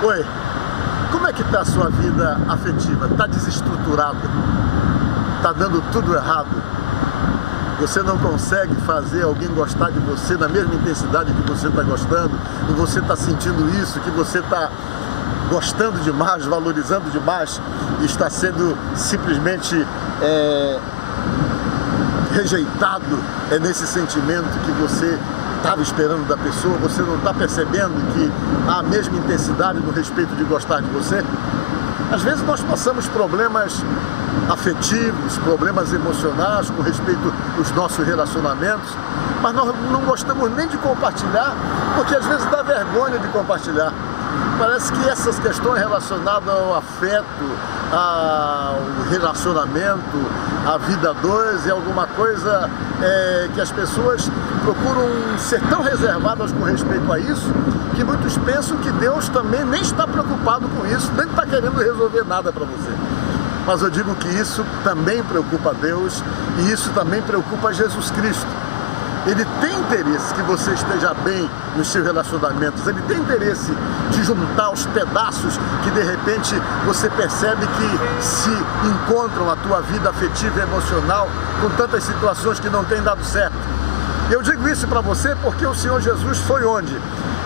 Oi, como é que está a sua vida afetiva? Está desestruturada? Está dando tudo errado? Você não consegue fazer alguém gostar de você na mesma intensidade que você está gostando? E você está sentindo isso, que você está gostando demais, valorizando demais e está sendo simplesmente rejeitado? É nesse sentimento que você estava esperando da pessoa, você não está percebendo que há a mesma intensidade no respeito de gostar de você? Às vezes nós passamos problemas afetivos, problemas emocionais com respeito aos nossos relacionamentos, mas nós não gostamos nem de compartilhar, porque às vezes dá vergonha de compartilhar. Parece que essas questões relacionadas ao afeto, ao relacionamento, à vida a dois, é alguma coisa que as pessoas procuram ser tão reservadas com respeito a isso, que muitos pensam que Deus também nem está preocupado com isso, nem está querendo resolver nada para você. Mas eu digo que isso também preocupa a Deus e isso também preocupa Jesus Cristo. Ele tem interesse que você esteja bem nos seus relacionamentos, ele tem interesse de juntar os pedaços que de repente você percebe que se encontram a tua vida afetiva e emocional com tantas situações que não têm dado certo. Eu digo isso para você porque o Senhor Jesus foi onde?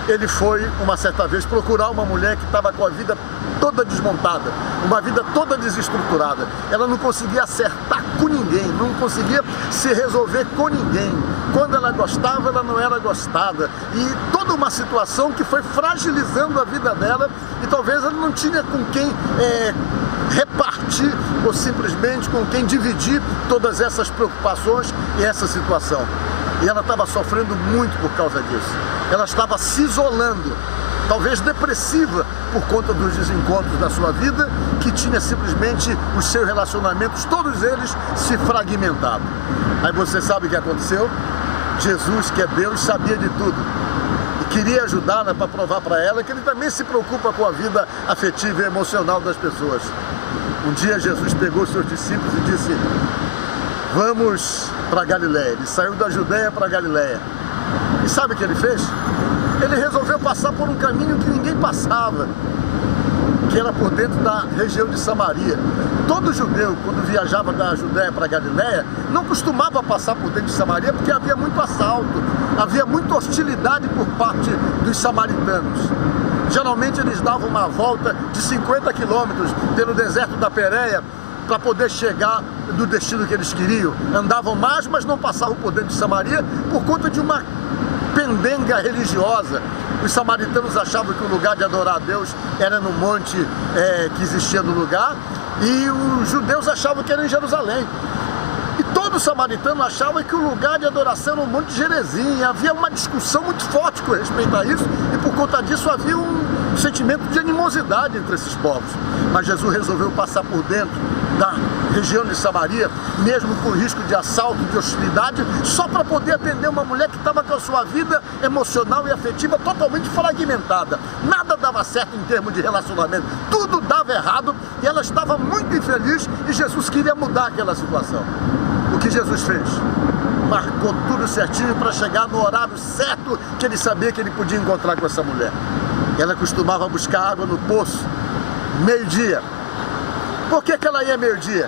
Ele foi uma certa vez procurar uma mulher que estava com a vida toda desmontada, uma vida toda desestruturada. Ela não conseguia acertar com ninguém, não conseguia se resolver com ninguém. Quando ela gostava, ela não era gostada. E toda uma situação que foi fragilizando a vida dela e talvez ela não tinha com quem repartir ou simplesmente com quem dividir todas essas preocupações e essa situação. E ela estava sofrendo muito por causa disso. Ela estava se isolando, talvez depressiva por conta dos desencontros da sua vida, que tinha simplesmente os seus relacionamentos, todos eles se fragmentavam. Aí você sabe o que aconteceu? Jesus, que é Deus, sabia de tudo e queria ajudá-la para provar para ela que ele também se preocupa com a vida afetiva e emocional das pessoas. Um dia Jesus pegou os seus discípulos e disse: vamos para Galileia. Ele saiu da Judeia para Galileia. E sabe o que ele fez? Ele resolveu passar por um caminho que ninguém passava, que era por dentro da região de Samaria. Todo judeu, quando viajava da Judeia para Galileia, não costumava passar por dentro de Samaria, porque havia muito assalto, havia muita hostilidade por parte dos samaritanos. Geralmente eles davam uma volta de 50 quilômetros pelo deserto da Pérea para poder chegar do destino que eles queriam. Andavam mais, mas não passavam por dentro de Samaria por conta de uma pendenga religiosa. Os samaritanos achavam que o lugar de adorar a Deus era no monte que existia no lugar, e os judeus achavam que era em Jerusalém. E todo samaritano achava que o lugar de adoração era o Monte Gerizim. Havia uma discussão muito forte com respeito a isso, e por conta disso havia um sentimento de animosidade entre esses povos. Mas Jesus resolveu passar por dentro da região de Samaria, mesmo com risco de assalto, de hostilidade, só para poder atender uma mulher que estava com a sua vida emocional e afetiva totalmente fragmentada. Nada dava certo em termos de relacionamento, tudo dava errado e ela estava muito infeliz, e Jesus queria mudar aquela situação. O que Jesus fez? Marcou tudo certinho para chegar no horário certo que ele sabia que ele podia encontrar com essa mulher. Ela costumava buscar água no poço, meio-dia. Por que ela ia meio-dia?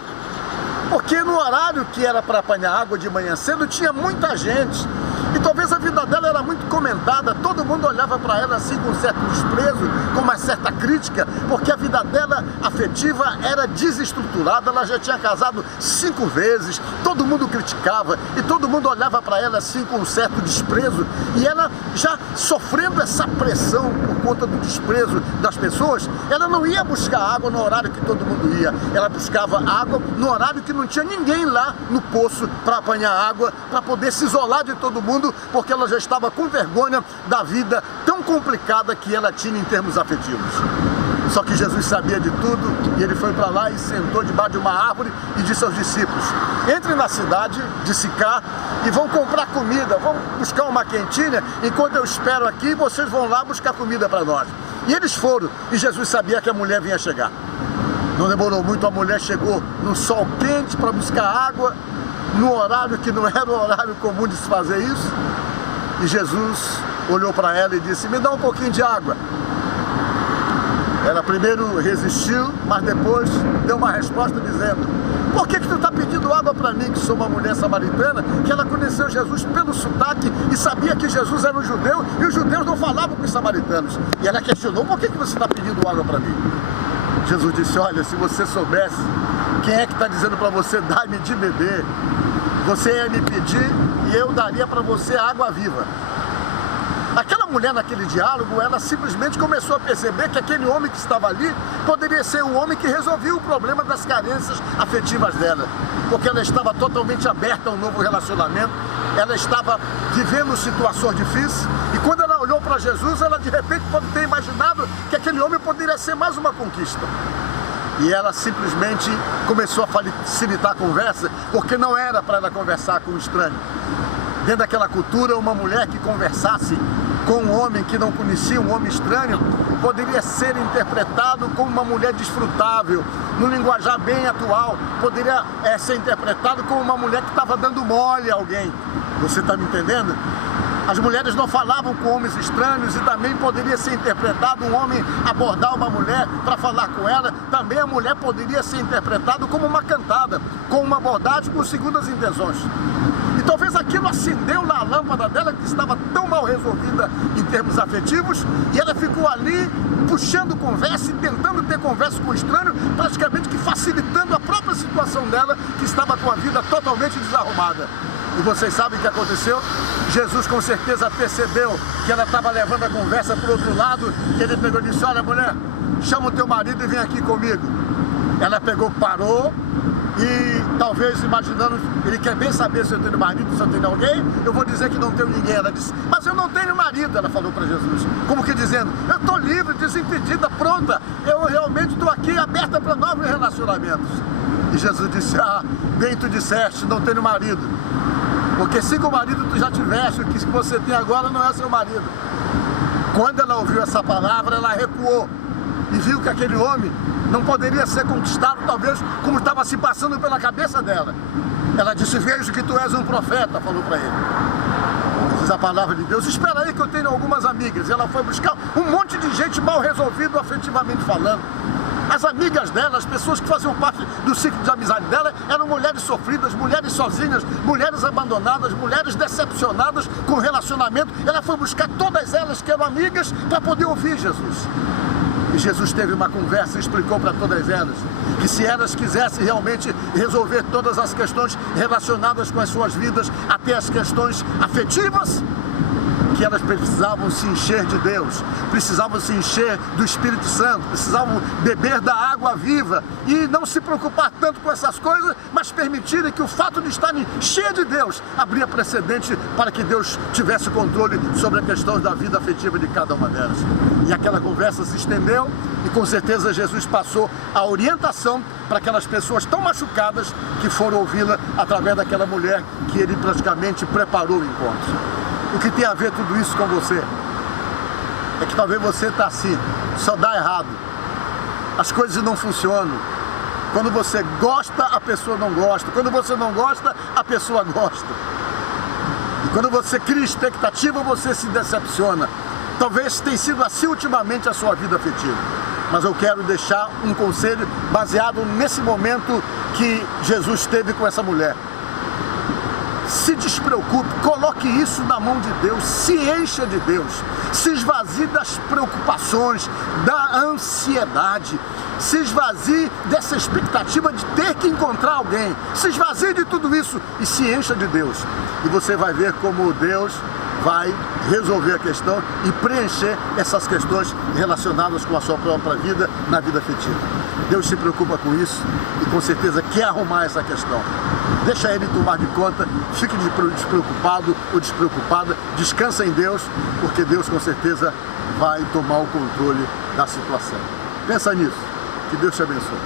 Porque no horário que era para apanhar água de manhã cedo, tinha muita gente. E talvez a vida dela era muito comentada, todo mundo olhava para ela assim com um certo desprezo, com uma certa crítica, porque a vida dela afetiva era desestruturada. Ela já tinha casado 5 vezes, todo mundo criticava e todo mundo olhava para ela assim com um certo desprezo, e ela já sofrendo essa pressão por conta do desprezo das pessoas, ela não ia buscar água no horário que todo mundo ia, ela buscava água no horário que não tinha ninguém lá no poço para apanhar água, para poder se isolar de todo mundo, porque ela já estava com vergonha da vida tão complicada que ela tinha em termos afetivos. Só que Jesus sabia de tudo, e ele foi para lá e sentou debaixo de uma árvore e disse aos discípulos: entrem na cidade de Sicá e vão comprar comida, vão buscar uma quentinha, enquanto eu espero aqui, vocês vão lá buscar comida para nós. E eles foram, e Jesus sabia que a mulher vinha chegar. Não demorou muito, a mulher chegou no sol quente para buscar água, no horário que não era o horário comum de se fazer isso. E Jesus olhou para ela e disse: me dá um pouquinho de água. Ela primeiro resistiu, mas depois deu uma resposta dizendo: por que tu está pedindo água para mim, que sou uma mulher samaritana? Que ela conheceu Jesus pelo sotaque e sabia que Jesus era um judeu, e os judeus não falavam com os samaritanos. E ela questionou: por que você está pedindo água para mim? Jesus disse: olha, se você soubesse quem é que está dizendo para você, dá-me de beber, você ia me pedir e eu daria para você água viva. Aquela mulher, naquele diálogo, ela simplesmente começou a perceber que aquele homem que estava ali poderia ser o homem que resolvia o problema das carências afetivas dela, porque ela estava totalmente aberta a um novo relacionamento, ela estava vivendo situações difíceis, e quando ela olhou para Jesus, ela de repente pode ter imaginado que aquele homem poderia ser mais uma conquista. E ela simplesmente começou a facilitar a conversa, porque não era para ela conversar com um estranho. Dentro daquela cultura, uma mulher que conversasse com um homem que não conhecia, um homem estranho, poderia ser interpretado como uma mulher desfrutável, no linguajar bem atual, poderia ser interpretado como uma mulher que estava dando mole a alguém. Você está me entendendo? As mulheres não falavam com homens estranhos, e também poderia ser interpretado um homem abordar uma mulher para falar com ela. Também a mulher poderia ser interpretada como uma cantada, com uma abordagem com segundas intenções. E talvez aquilo acendeu na lâmpada dela, que estava tão mal resolvida em termos afetivos, e ela ficou ali puxando conversa e tentando ter conversa com o estranho, praticamente que facilitando a própria situação dela, que estava com a vida totalmente desarrumada. E vocês sabem o que aconteceu? Jesus com certeza percebeu que ela estava levando a conversa para o outro lado, e ele pegou e disse: olha, mulher, chama o teu marido e vem aqui comigo. Ela pegou, parou, e talvez imaginando, ele quer bem saber se eu tenho marido, se eu tenho alguém, eu vou dizer que não tenho ninguém. Ela disse: mas eu não tenho marido, ela falou para Jesus, como que dizendo: eu estou livre, desimpedida, pronta, eu realmente estou aqui aberta para novos relacionamentos. E Jesus disse: ah, bem tu disseste, não tenho marido, porque 5 maridos tu já tiveste, o que você tem agora não é seu marido. Quando ela ouviu essa palavra, ela recuou e viu que aquele homem não poderia ser conquistado, talvez como estava se passando pela cabeça dela. Ela disse: vejo que tu és um profeta, falou para ele. Diz a palavra de Deus: espera aí que eu tenho algumas amigas. Ela foi buscar um monte de gente mal resolvido afetivamente falando. As amigas dela, as pessoas que faziam parte do ciclo de amizade dela, eram mulheres sofridas, mulheres sozinhas, mulheres abandonadas, mulheres decepcionadas com o relacionamento. Ela foi buscar todas elas que eram amigas para poder ouvir Jesus. E Jesus teve uma conversa e explicou para todas elas que se elas quisessem realmente resolver todas as questões relacionadas com as suas vidas, até as questões afetivas, que elas precisavam se encher de Deus, precisavam se encher do Espírito Santo, precisavam beber da água viva e não se preocupar tanto com essas coisas, mas permitirem que o fato de estarem cheias de Deus abria precedente para que Deus tivesse controle sobre a questão da vida afetiva de cada uma delas. E aquela conversa se estendeu e com certeza Jesus passou a orientação para aquelas pessoas tão machucadas que foram ouvi-la através daquela mulher que ele praticamente preparou o encontro. O que tem a ver tudo isso com você? É que talvez você está assim, só dá errado. As coisas não funcionam. Quando você gosta, a pessoa não gosta. Quando você não gosta, a pessoa gosta. E quando você cria expectativa, você se decepciona. Talvez tenha sido assim ultimamente a sua vida afetiva. Mas eu quero deixar um conselho baseado nesse momento que Jesus teve com essa mulher. Se despreocupe, coloque isso na mão de Deus, se encha de Deus, se esvazie das preocupações, da ansiedade, se esvazie dessa expectativa de ter que encontrar alguém, se esvazie de tudo isso e se encha de Deus. E você vai ver como Deus vai resolver a questão e preencher essas questões relacionadas com a sua própria vida, na vida afetiva. Deus se preocupa com isso e com certeza quer arrumar essa questão. Deixa Ele tomar de conta, fique despreocupado ou despreocupada, descansa em Deus, porque Deus com certeza vai tomar o controle da situação. Pensa nisso, que Deus te abençoe.